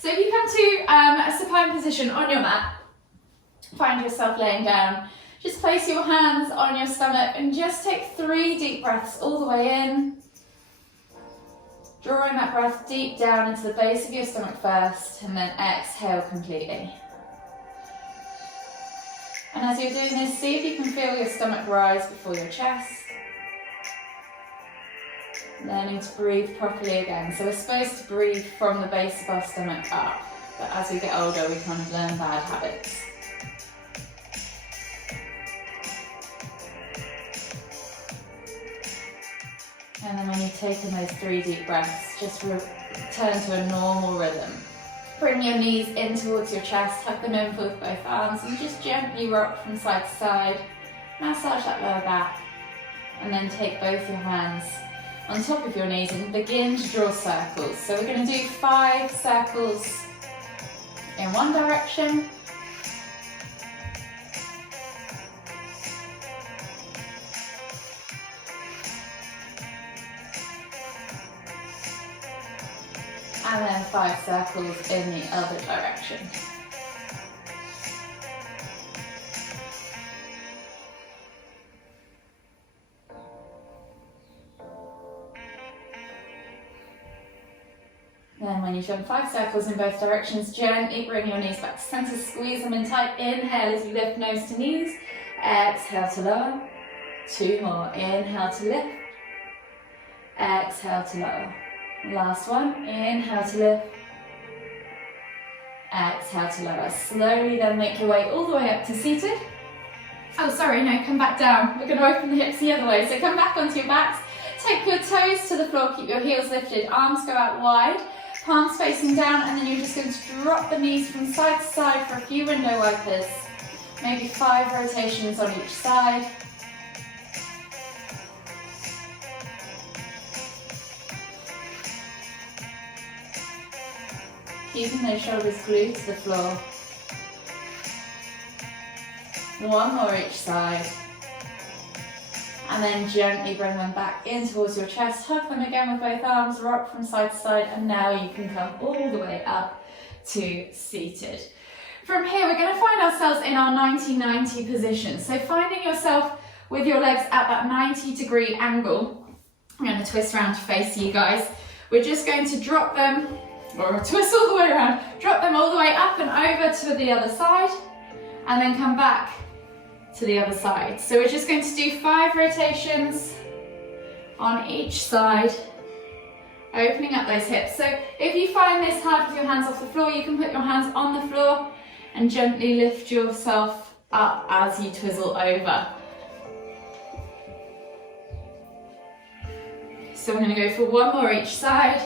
So if you come to a supine position on your mat, find yourself laying down, just place your hands on your stomach and just take 3 deep breaths all the way in. Drawing that breath deep down into the base of your stomach first, and then exhale completely. And as you're doing this, see if you can feel your stomach rise before your chest. Learning to breathe properly again. So we're supposed to breathe from the base of our stomach up, but as we get older, we kind of learn bad habits. And then when you've taken those 3 deep breaths, just return to a normal rhythm. Bring your knees in towards your chest, hug them in with both arms, and just gently rock from side to side. Massage that lower back, and then take both your hands on top of your knees and begin to draw circles. So we're going to do 5 circles in one direction. And then 5 circles in the other direction. Then when you've done 5 circles in both directions, gently bring your knees back to center, squeeze them in tight. Inhale as you lift nose to knees. Exhale to lower. 2 more. Inhale to lift. Exhale to lower. Last one. Inhale to lift. Exhale to lower. Slowly then make your way all the way up to seated. Oh, sorry, no, come back down. We're going to open the hips the other way. So come back onto your backs. Take your toes to the floor. Keep your heels lifted. Arms go out wide. Palms facing down, and then you're just going to drop the knees from side to side for a few window wipers. Maybe 5 rotations on each side. Keeping those shoulders glued to the floor. 1 more each side. And then gently bring them back in towards your chest. Hug them again with both arms, rock from side to side, and now you can come all the way up to seated. From here, we're going to find ourselves in our 90-90 position. So finding yourself with your legs at that 90-degree angle. I'm going to twist around to face you guys. We're just going to drop them, or twist all the way around, drop them all the way up and over to the other side, and then come back to the other side. So we're just going to do 5 rotations on each side, opening up those hips. So if you find this hard with your hands off the floor, you can put your hands on the floor and gently lift yourself up as you twizzle over. So we're going to go for 1 more each side,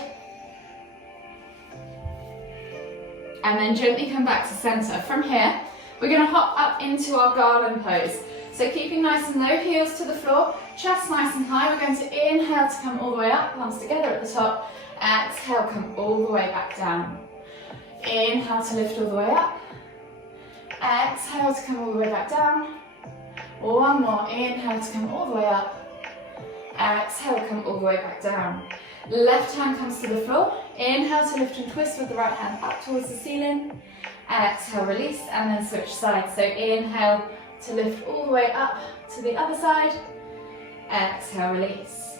and then gently come back to center. From here, we're going to hop up into our garland pose. So keeping nice and low, heels to the floor, chest nice and high. We're going to inhale to come all the way up, palms together at the top. Exhale, come all the way back down. Inhale to lift all the way up. Exhale to come all the way back down. 1 more. Inhale to come all the way up. Exhale, come all the way back down. Left hand comes to the floor. Inhale to lift and twist with the right hand up towards the ceiling. Exhale, release, and then switch sides. So inhale to lift all the way up to the other side. Exhale, release.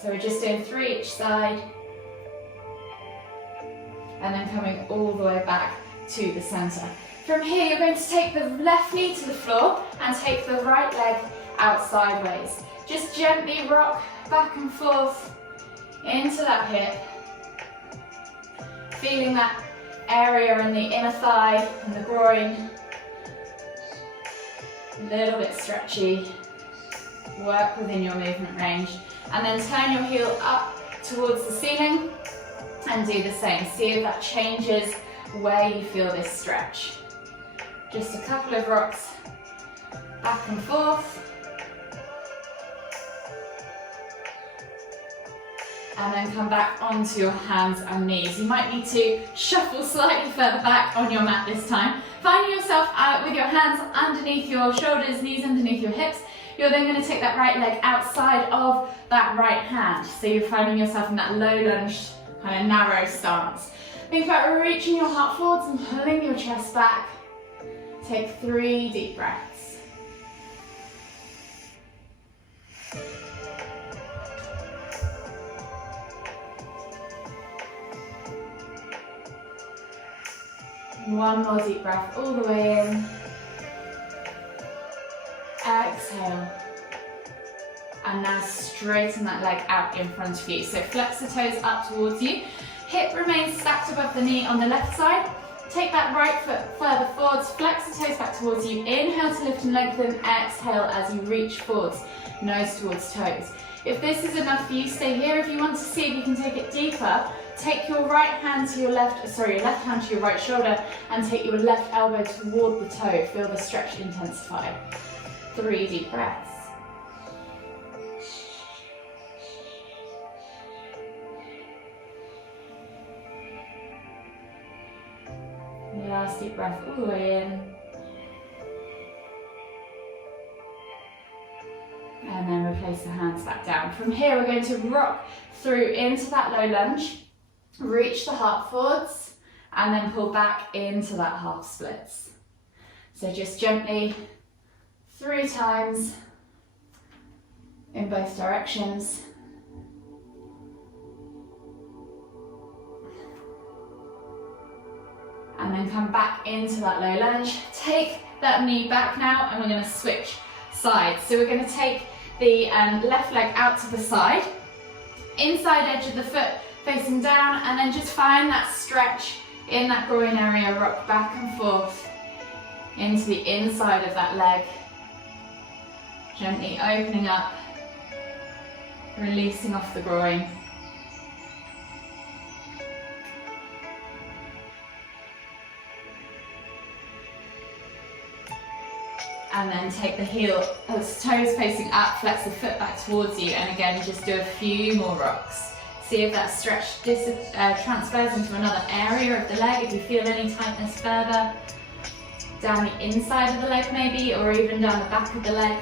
So we're just doing 3 each side. And then coming all the way back to the center. From here, you're going to take the left knee to the floor and take the right leg out sideways. Just gently rock back and forth into that hip. Feeling that area in the inner thigh and the groin. A little bit stretchy. Work within your movement range. And then turn your heel up towards the ceiling and do the same. See if that changes where you feel this stretch. Just a couple of rocks back and forth. And then come back onto your hands and knees. You might need to shuffle slightly further back on your mat this time. Finding yourself out with your hands underneath your shoulders, knees underneath your hips. You're then going to take that right leg outside of that right hand. So you're finding yourself in that low lunge, kind of narrow stance. Think about reaching your heart forwards and pulling your chest back. Take 3 deep breaths. One more deep breath all the way in. Exhale. And now straighten that leg out in front of you. So flex the toes up towards you. Hip remains stacked above the knee on the left side. Take that right foot further forwards, flex the toes back towards you. Inhale to lift and lengthen, exhale as you reach forwards, nose towards toes. If this is enough for you, stay here. If you want to see if you can take it deeper, take your right hand to your left hand to your right shoulder and take your left elbow toward the toe. Feel the stretch intensify. 3 deep breaths. Last deep breath all the way in. And then replace the hands back down. From here we're going to rock through into that low lunge. Reach the heart forwards and then pull back into that half splits. So just gently 3 times in both directions. And then come back into that low lunge. Take that knee back now and we're going to switch sides. So we're going to take the left leg out to the side, inside edge of the foot facing down, and then just find that stretch in that groin area. Rock back and forth into the inside of that leg. Gently opening up, releasing off the groin. And then take the toes facing up, flex the foot back towards you, and again just do a few more rocks. See if that stretch transfers into another area of the leg, if you feel any tightness further. Down the inside of the leg maybe, or even down the back of the leg.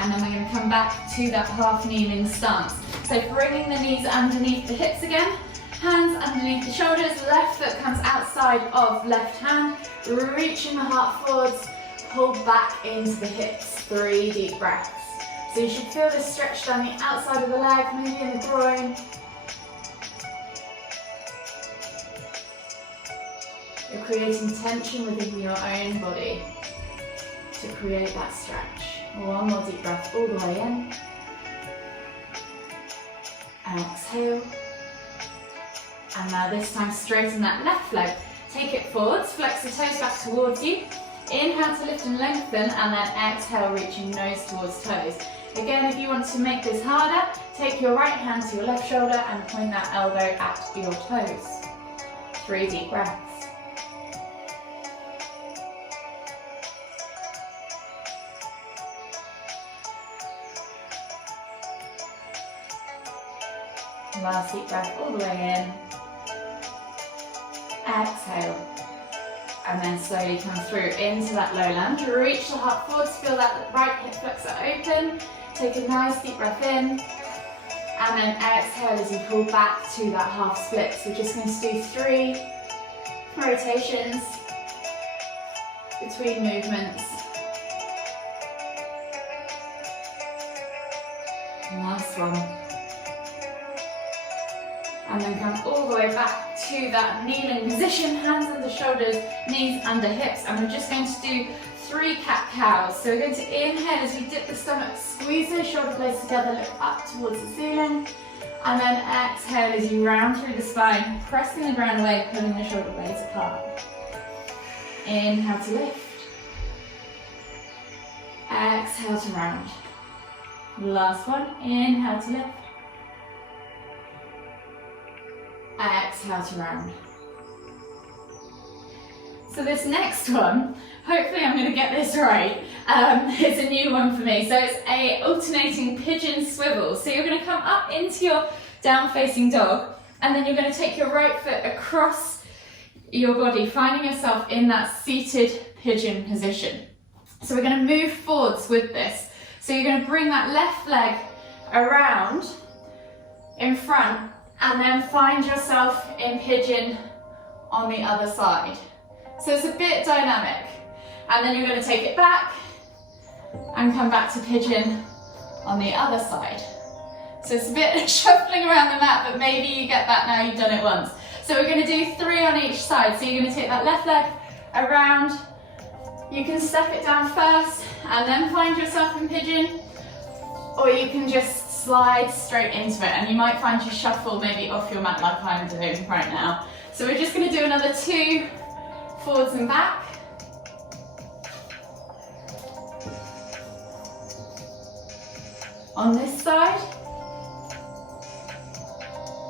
And then we're going to come back to that half kneeling stance. So bringing the knees underneath the hips again. Hands underneath the shoulders, left foot comes outside of left hand, reaching the heart forwards, pull back into the hips, 3 deep breaths. So you should feel this stretch down the outside of the leg, maybe in the groin. You're creating tension within your own body to create that stretch. One more deep breath all the way in. Exhale. And now this time straighten that left leg. Take it forwards, flex the toes back towards you. Inhale to lift and lengthen, and then exhale, reaching nose towards toes. Again, if you want to make this harder, take your right hand to your left shoulder and point that elbow at your toes. 3 deep breaths. Last deep breath all the way in. Exhale. And then slowly come through into that low lunge. Reach the heart forwards, feel that right hip flexor open. Take a nice deep breath in. And then exhale as you pull back to that half split. So we're just going to do 3 rotations between movements. Last one. And then come all the way back to that kneeling position, hands under shoulders, knees under hips. And we're just going to do 3 cat-cows. So we're going to inhale as you dip the stomach, squeeze those shoulder blades together, look up towards the ceiling. And then exhale as you round through the spine, pressing the ground away, pulling the shoulder blades apart. Inhale to lift. Exhale to round. Last one, inhale to lift. Exhale to round. So this next one, hopefully I'm going to get this right. It's a new one for me. So it's a alternating pigeon swivel. So you're going to come up into your down facing dog, and then you're going to take your right foot across your body, finding yourself in that seated pigeon position. So we're going to move forwards with this. So you're going to bring that left leg around in front and then find yourself in pigeon on the other side. So it's a bit dynamic. And then you're going to take it back and come back to pigeon on the other side. So it's a bit shuffling around the mat, but maybe you get that now you've done it once. So we're going to do 3 on each side. So you're going to take that left leg around. You can step it down first and then find yourself in pigeon, or you can just slide straight into it, and you might find you shuffle maybe off your mat like I'm doing right now. So we're just going to do another 2 forwards and back. On this side.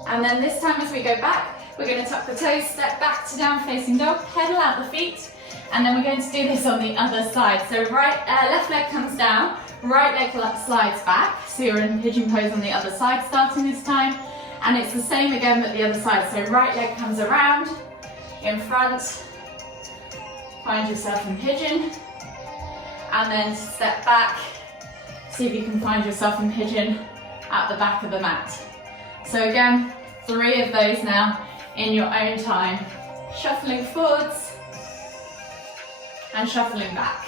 And then this time as we go back, we're going to tuck the toes, step back to down facing dog, pedal out the feet, and then we're going to do this on the other side. So left leg comes down, right leg slides back, so you're in pigeon pose on the other side starting this time, and it's the same again but the other side. So right leg comes around, in front, find yourself in pigeon, and then step back, see if you can find yourself in pigeon at the back of the mat. So again, 3 of those now in your own time, shuffling forwards and shuffling back.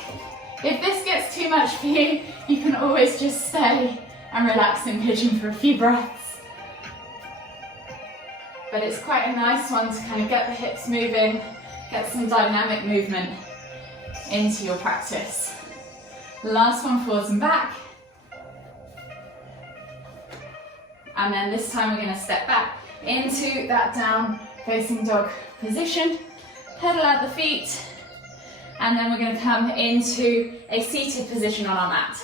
If this gets too much for you, you can always just stay and relax in pigeon for a few breaths. But it's quite a nice one to kind of get the hips moving, get some dynamic movement into your practice. Last one, forwards and back. And then this time we're going to step back into that down facing dog position, pedal out the feet, and then we're going to come into a seated position on our mat.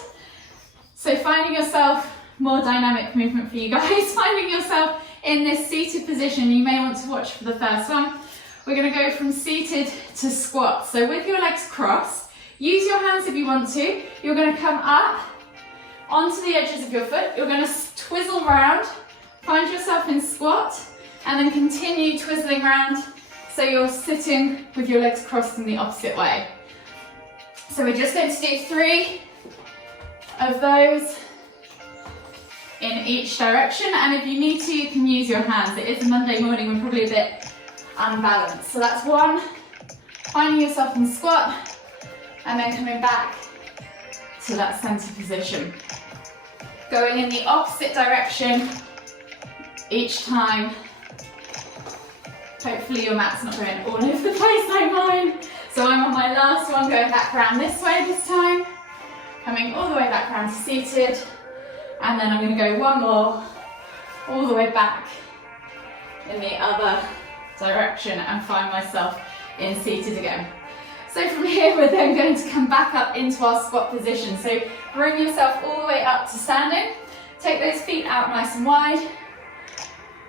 So finding yourself, more dynamic movement for you guys, finding yourself in this seated position, you may want to watch for the first one. We're going to go from seated to squat. So with your legs crossed, use your hands if you want to. You're going to come up onto the edges of your foot. You're going to twizzle round, find yourself in squat, and then continue twizzling round so you're sitting with your legs crossed in the opposite way. So we're just going to do 3 of those in each direction, and if you need to, you can use your hands. It is a Monday morning, we're probably a bit unbalanced. So that's 1, finding yourself in squat, and then coming back to that center position. Going in the opposite direction each time. Hopefully your mat's not going all over the place like mine. So I'm on my last one, going back around this way this time. Coming all the way back around to seated. And then I'm going to go 1 more, all the way back in the other direction and find myself in seated again. So from here we're then going to come back up into our squat position. So bring yourself all the way up to standing. Take those feet out nice and wide.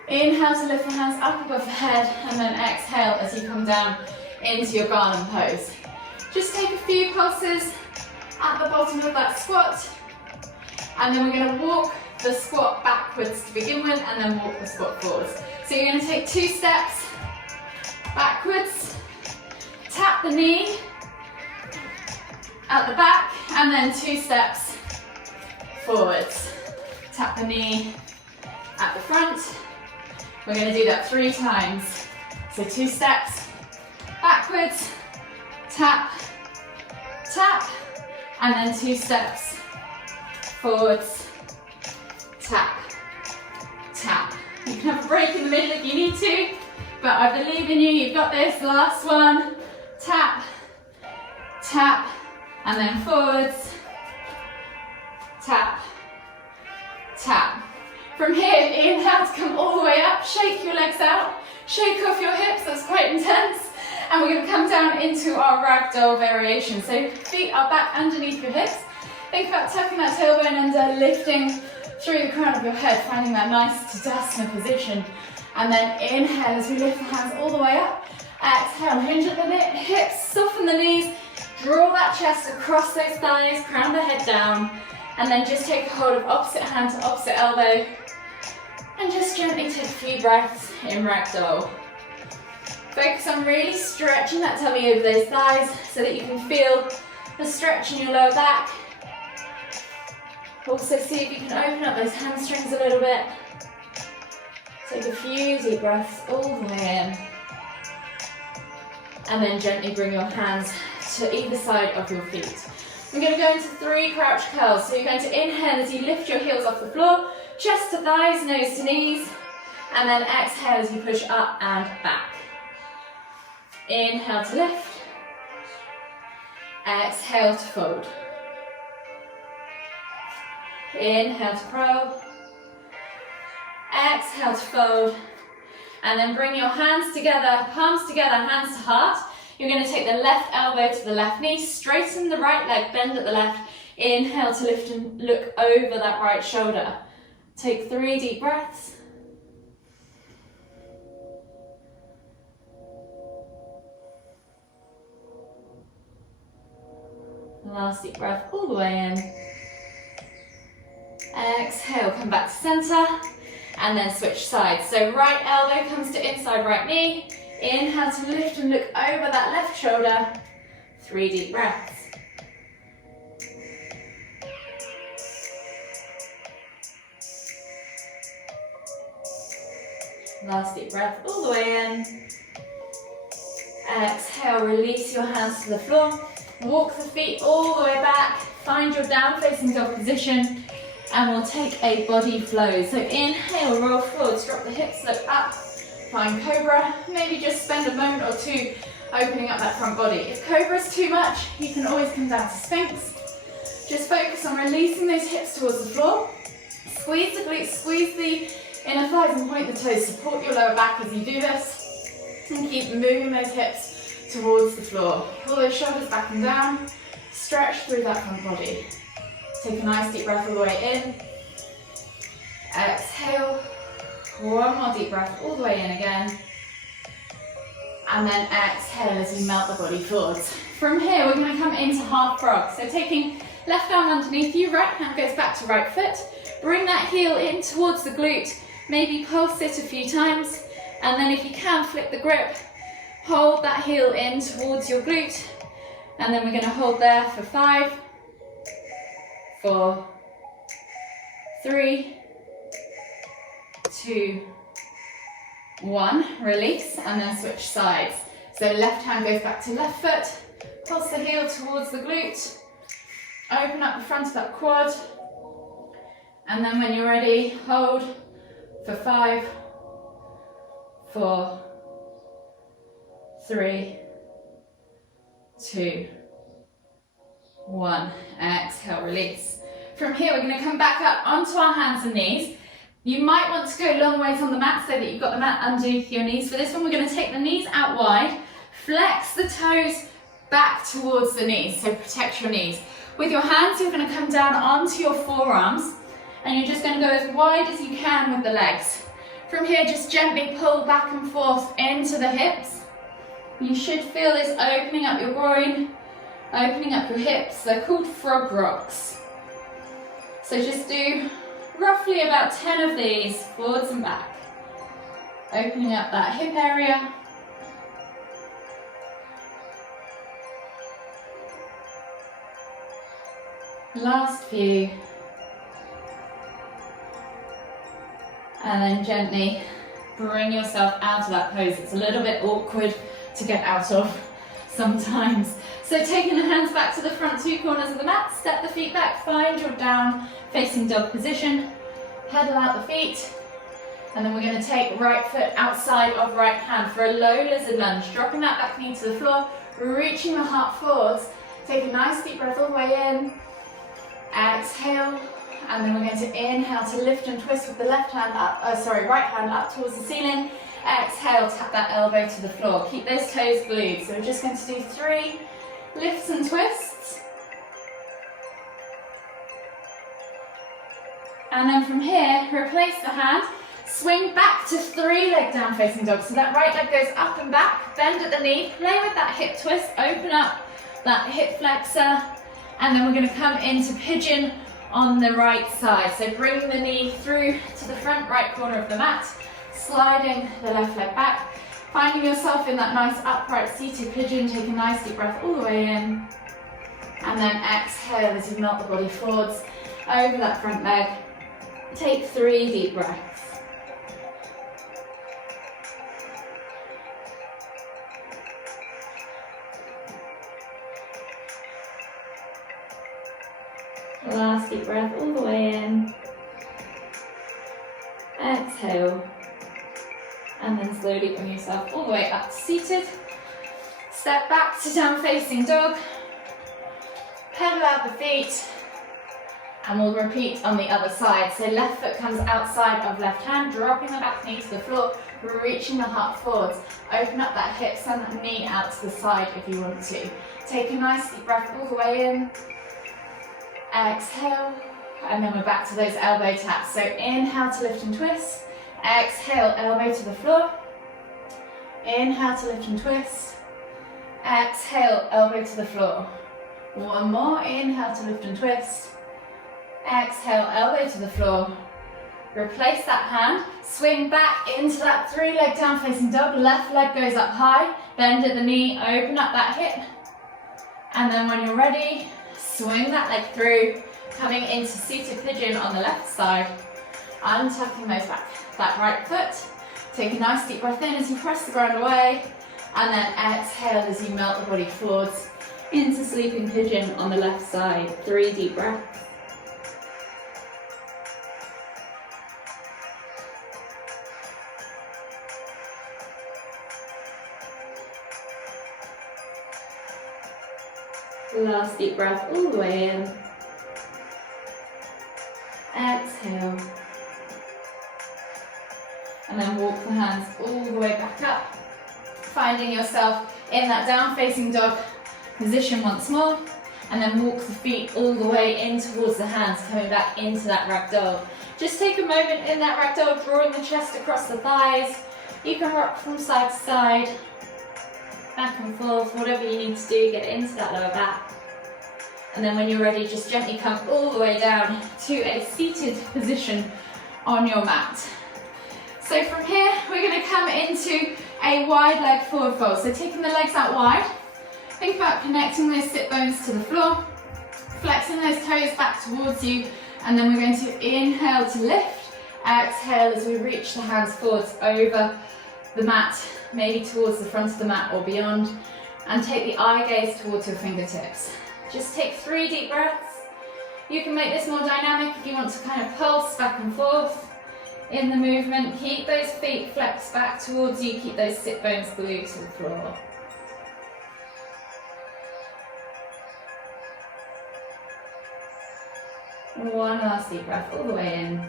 Inhale to lift the hands up above the head, and then exhale as you come down into your garden pose. Just take a few pulses at the bottom of that squat, and then we're going to walk the squat backwards to begin with, and then walk the squat forwards. So you're going to take 2 steps backwards, tap the knee at the back, and then 2 steps forwards. Tap the knee at the front. We're going to do that 3 times. So 2 steps backwards, tap, tap, and then 2 steps forwards, tap, tap. You can have a break in the middle if you need to, but I believe in you, you've got this. Last one, tap, tap, and then forwards, tap, tap. From here, inhale to come all the way up, shake your legs out, shake off your hips, that's quite intense. And we're going to come down into our ragdoll variation. So feet are back underneath your hips. Think about tucking that tailbone under, lifting through the crown of your head, finding that nice Tadasana position. And then inhale as we lift the hands all the way up. Exhale, hinge at the hips, soften the knees, draw that chest across those thighs, crown the head down. And then just take a hold of opposite hand to opposite elbow. And just gently take a few breaths in ragdoll. Focus on really stretching that tummy over those thighs so that you can feel the stretch in your lower back. Also see if you can open up those hamstrings a little bit. Take a few deep breaths all the way in. And then gently bring your hands to either side of your feet. We're going to go into 3 crouch curls. So you're going to inhale as you lift your heels off the floor, chest to thighs, nose to knees, and then exhale as you push up and back. Inhale to lift, exhale to fold. Inhale to crow, exhale to fold, and then bring your hands together, palms together, hands to heart. You're going to take the left elbow to the left knee, straighten the right leg, bend at the left. Inhale to lift and look over that right shoulder. Take 3 deep breaths. Last deep breath all the way in. Exhale, come back to center, and then switch sides. So right elbow comes to inside right knee. Inhale to lift and look over that left shoulder. 3 deep breaths. Last deep breath all the way in. Exhale, release your hands to the floor. Walk the feet all the way back. Find your down facing dog position. And we'll take a body flow. So inhale, roll forwards, drop the hips, look up. Find Cobra. Maybe just spend a moment or 2 opening up that front body. If Cobra is too much, you can always come down to Sphinx. Just focus on releasing those hips towards the floor. Squeeze the glutes, squeeze the inner thighs and point the toes. Support your lower back as you do this. And keep moving those hips towards the floor. Pull those shoulders back and down. Stretch through that front body. Take a nice deep breath all the way in. Exhale. 1 more deep breath all the way in again. And then exhale as you melt the body forwards. From here, we're going to come into half frog. So taking left arm underneath you, right hand goes back to right foot. Bring that heel in towards the glute. Maybe pulse it a few times. And then if you can, flip the grip. Hold that heel in towards your glute. And then we're going to hold there for 5, 4, 3, 2, 1. Release and then switch sides. So left hand goes back to left foot. Pulse the heel towards the glute. Open up the front of that quad. And then when you're ready, hold for 5, 4, 3, 2, 1. Exhale, release. From here, we're going to come back up onto our hands and knees. You might want to go long ways on the mat so that you've got the mat under your knees. For this one, we're going to take the knees out wide, flex the toes back towards the knees, so protect your knees. With your hands, you're going to come down onto your forearms, and you're just going to go as wide as you can with the legs. From here, just gently pull back and forth into the hips. You should feel this opening up your groin, opening up your hips. They're called frog rocks. So just do roughly about 10 of these, forwards and back. Opening up that hip area. Last few. And then gently bring yourself out of that pose. It's a little bit awkward to get out of sometimes. So taking the hands back to the front 2 corners of the mat, step the feet back, find your down facing dog position, pedal out the feet, and then we're going to take right foot outside of right hand for a low lizard lunge, dropping that back knee to the floor, reaching the heart forwards. Take a nice deep breath all the way in, exhale, and then we're going to inhale to lift and twist with the left hand up, right hand up towards the ceiling. Exhale, tap that elbow to the floor. Keep those toes glued. So we're just going to do 3 lifts and twists. And then from here, replace the hand, swing back to 3 leg down facing dog. So that right leg goes up and back, bend at the knee, play with that hip twist, open up that hip flexor, and then we're going to come into pigeon on the right side. So bring the knee through to the front right corner of the mat, sliding the left leg back, Finding yourself in that nice upright seated pigeon, take a nice deep breath all the way in. And then exhale as you melt the body forwards over that front leg. Take 3 deep breaths. Last deep breath all the way in. Exhale. And then slowly bring yourself all the way up to seated. Step back to down facing dog. Pedal out the feet. And we'll repeat on the other side. So left foot comes outside of left hand, dropping the back knee to the floor, reaching the heart forwards. Open up that hip, send that knee out to the side if you want to. Take a nice deep breath all the way in. Exhale. And then we're back to those elbow taps. So inhale to lift and twist. Exhale, elbow to the floor. Inhale to lift and twist. Exhale, elbow to the floor. One more. Inhale to lift and twist. Exhale, elbow to the floor. Replace that hand. Swing back into that 3-leg down facing dog. Left leg goes up high. Bend at the knee. Open up that hip. And then when you're ready, swing that leg through. Coming into seated pigeon on the left side. Untucking those back. That right foot. Take a nice deep breath in as you press the ground away. And then exhale as you melt the body forwards into sleeping pigeon on the left side. 3 deep breaths. Last deep breath all the way in. Exhale. And then walk the hands all the way back up. Finding yourself in that down facing dog position once more. And then walk the feet all the way in towards the hands, coming back into that ragdoll. Just take a moment in that ragdoll, drawing the chest across the thighs. You can rock from side to side, back and forth, whatever you need to do, get into that lower back. And then when you're ready, just gently come all the way down to a seated position on your mat. So from here, we're going to come into a wide leg forward fold. So taking the legs out wide, think about connecting those sit bones to the floor, flexing those toes back towards you, and then we're going to inhale to lift, exhale as we reach the hands forwards over the mat, maybe towards the front of the mat or beyond, and take the eye gaze towards your fingertips. Just take 3 deep breaths. You can make this more dynamic if you want to kind of pulse back and forth in the movement. Keep those feet flexed back towards you, keep those sit bones glued to the floor. One last deep breath all the way in.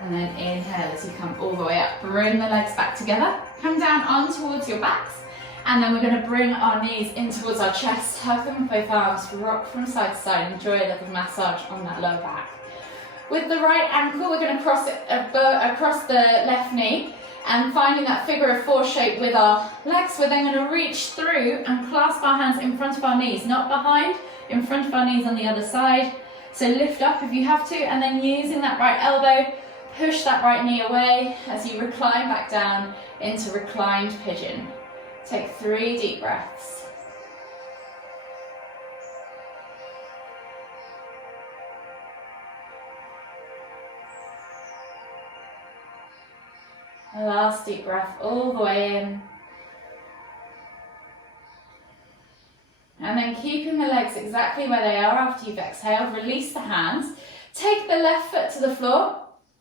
And then inhale as you come all the way up. Bring the legs back together. Come down on towards your backs. And then we're going to bring our knees in towards our chest. Hug them with both arms. Rock from side to side. Enjoy a little massage on that lower back. With the right ankle, we're going to cross it across the left knee. And finding that figure of 4 shape with our legs, we're then going to reach through and clasp our hands in front of our knees. Not behind, in front of our knees on the other side. So lift up if you have to. And then using that right elbow, push that right knee away as you recline back down into reclined pigeon. Take 3 deep breaths. Last deep breath all the way in. And then keeping the legs exactly where they are after you've exhaled, release the hands. Take the left foot to the floor.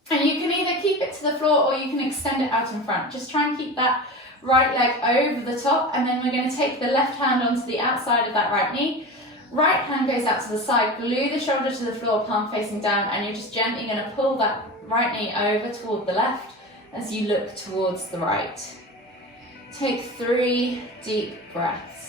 And you can either keep it to the floor or you can extend it out in front. Just try and keep that right leg over the top, and then we're going to take the left hand onto the outside of that right knee. Right hand goes out to the side, glue the shoulder to the floor, palm facing down, and you're just gently going to pull that right knee over toward the left as you look towards the right. Take 3 deep breaths.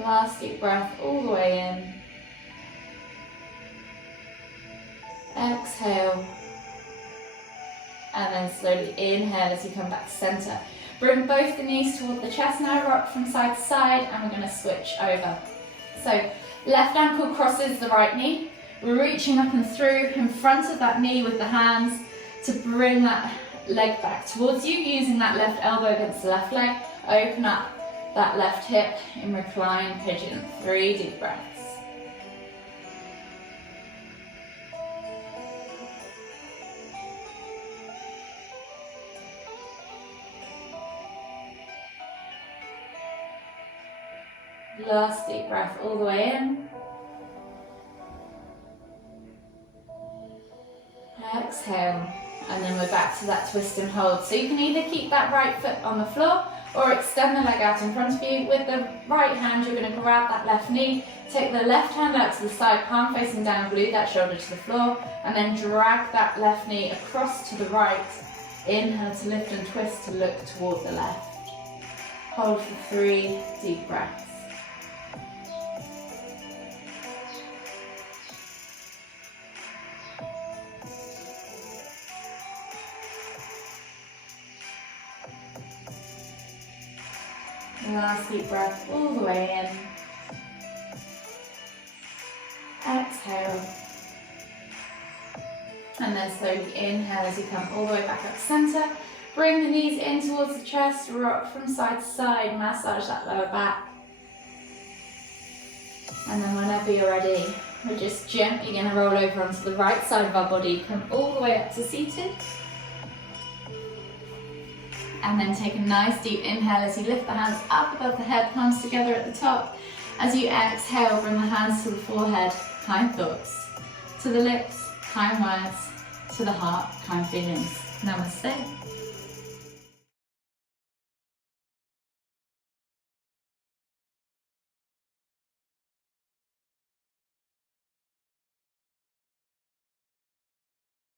Last deep breath all the way in. Exhale. And then slowly inhale as you come back to center. Bring both the knees toward the chest now, rock from side to side, and we're going to switch over. So left ankle crosses the right knee. We're reaching up and through in front of that knee with the hands to bring that leg back towards you, using that left elbow against the left leg. Open up that left hip in reclined pigeon. 3 deep breaths. Last deep breath all the way in. Exhale. And then we're back to that twist and hold. So you can either keep that right foot on the floor or extend the leg out in front of you. With the right hand, you're going to grab that left knee, take the left hand out to the side, palm facing down, glue that shoulder to the floor, and then drag that left knee across to the right. Inhale to lift and twist to look toward the left. Hold for 3 deep breaths. Last deep breath all the way in. Exhale. And then slowly inhale as you come all the way back up to center. Bring the knees in towards the chest, rock from side to side, massage that lower back. And then whenever you're ready, we're just gently going to roll over onto the right side of our body, come all the way up to seated. And then take a nice deep inhale as you lift the hands up above the head, palms together at the top. As you exhale, bring the hands to the forehead, kind thoughts. To the lips, kind words. To the heart, kind feelings. Namaste.